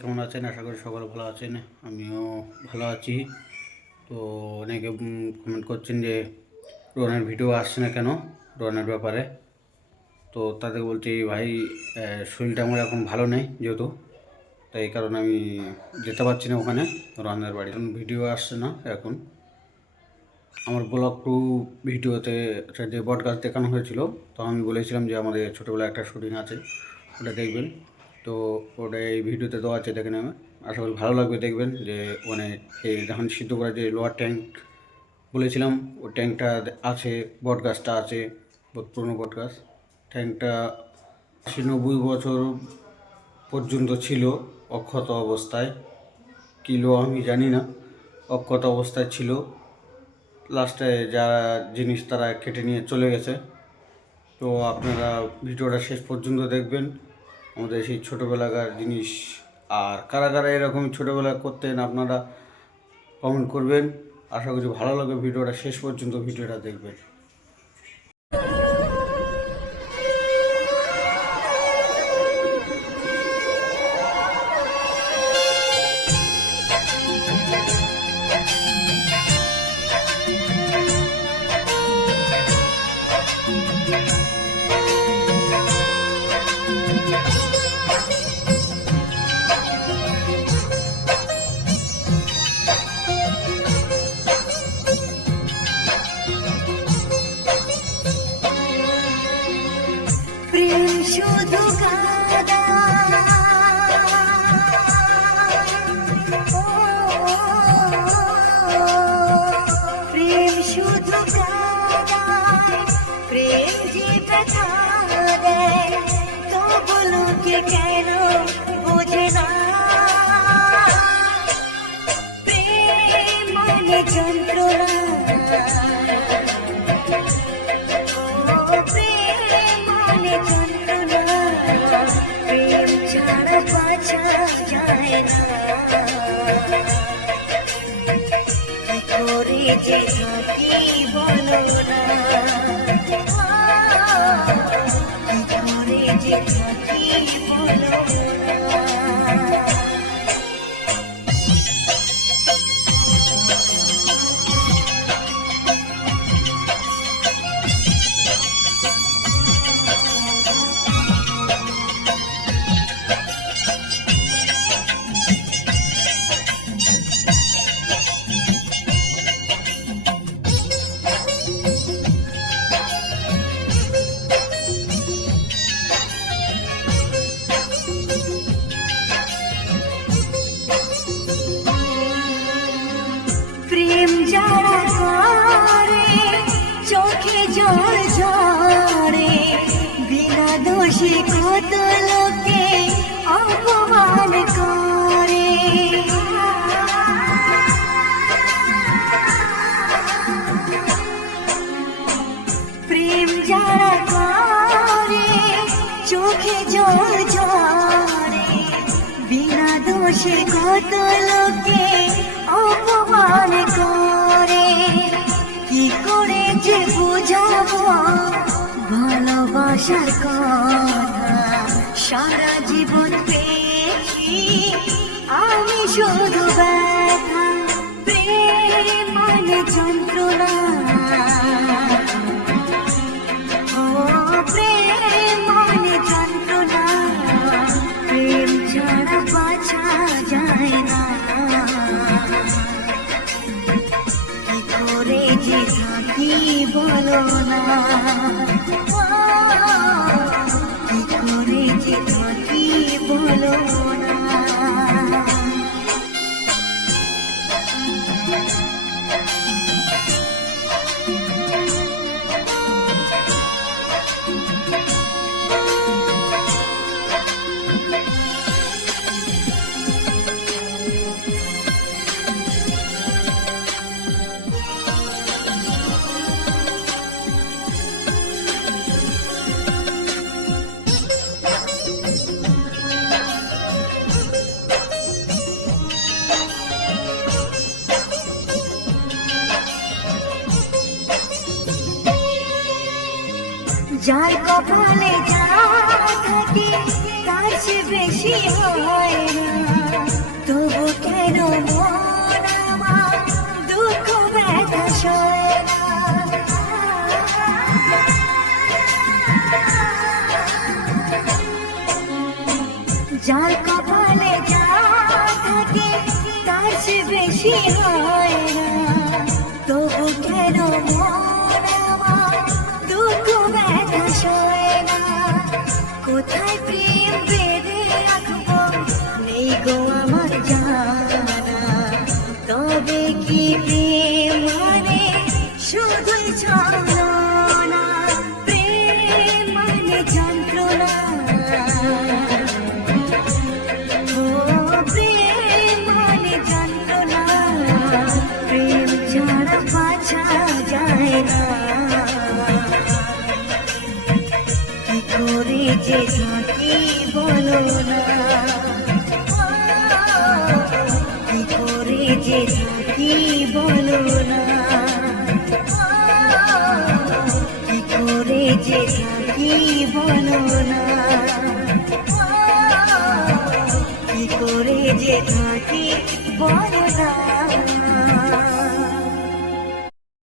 কেমন আছেন? আশা করি সকলে ভালো আছেন। আমিও ভালো আছি। তো অনেকে কমেন্ট করছেন যে রোহানের ভিডিও আসছে না কেন রোহানের ব্যাপারে। তো তাদের বলছি ভাই, শরীরটা আমার এখন ভালো নেই যেহেতু, তাই এই কারণে আমি যেতে পারছি না ওখানে রোহানের বাড়ি। এখন ভিডিও আসছে না এখন। আমার ব্লগ 2 ভিডিওতে যে বট গাছ দেখানো হয়েছিল, তো আমি বলেছিলাম যে আমাদের ছোটোবেলায় একটা শুটিং আছে, ওটা দেখবেন। তো ওটা এই ভিডিওতে দেওয়া আছে, দেখে নেবেন। আশা করি ভালো লাগবে, দেখবেন যে মানে এই যখন সিদ্ধ করা যে লোহার ট্যাঙ্ক বলেছিলাম, ওই ট্যাঙ্কটা আছে, বট গাছটা আছে, বহুত পুরনো বট গাছ। ট্যাঙ্কটা 90 বছর পর্যন্ত ছিল অক্ষত অবস্থায়, কিলো আমি জানি না, অক্ষত অবস্থায় ছিল। লাস্টে যারা জিনিস তারা কেটে নিয়ে চলে গেছে। তো আপনারা ভিডিওটা শেষ পর্যন্ত দেখবেন, আমাদের সেই ছোটোবেলাকার জিনিস। আর কারা কারা এরকম ছোটোবেলা করতেন আপনারা কমেন্ট করবেন। আশা করি ভালো লাগবে, ভিডিওটা শেষ পর্যন্ত ভিডিওটা দেখবেন। প্রেম শুধু কাদা, প্রেম শুধু কাদা, প্রেম যে ব্যথা দেয়, তবু লোকে কেন বোঝে না। প্রেম মানে যন্ত্রণা, প্রেম ছাড়া বাঁচা যায় না। কি করে যে থাকি বলো না, কি করে যে থাকি বলো না। প্রেম যারা করে চোখে জল ঝরে, বিনা দোষে কত লোকে অপমান করে। প্রেম যারা করে চোখে জল ঝরে, বিনা দোষে কত লোকে অপমান করে। কি করে যে বুঝাবো ভালোবাসার কথা, সারা জীবন পেয়েছি আমি শুধু ব্যথা। প্রেম মানে যন্ত্রণা, ও প্রেম মানে যন্ত্রণা, প্রেম ছাড়া বাঁচা যায় না। কি করে যে থাকি বলো না, কি করে যে থাকি বলো না। যার কপালে যা থাকি তার চেয়ে বেশি হয় না, তবু কেন মন আমার দুঃখ ব্যথা সয় না। যার কপালে যা থাকে তার চেয়ে বেশি হয় না, তবু কেন মন আমার দুঃখ ব্যথা সয় না। কোথায় প্রেম বেঁধে রাখবো নেই গো আমার জানা, তবে কি প্রেম মানে শুধুই ছলনা, প্রেম মানে যন্ত্রণা। ও প্রেম মানে যন্ত্রণা, প্রেম ছাড়া বাঁচা যায় না। কি করে যে থাকি বলো না, কি করে যে থাকি বলো না, কি করে যে থাকি বলো না, কি করে যে থাকি বলো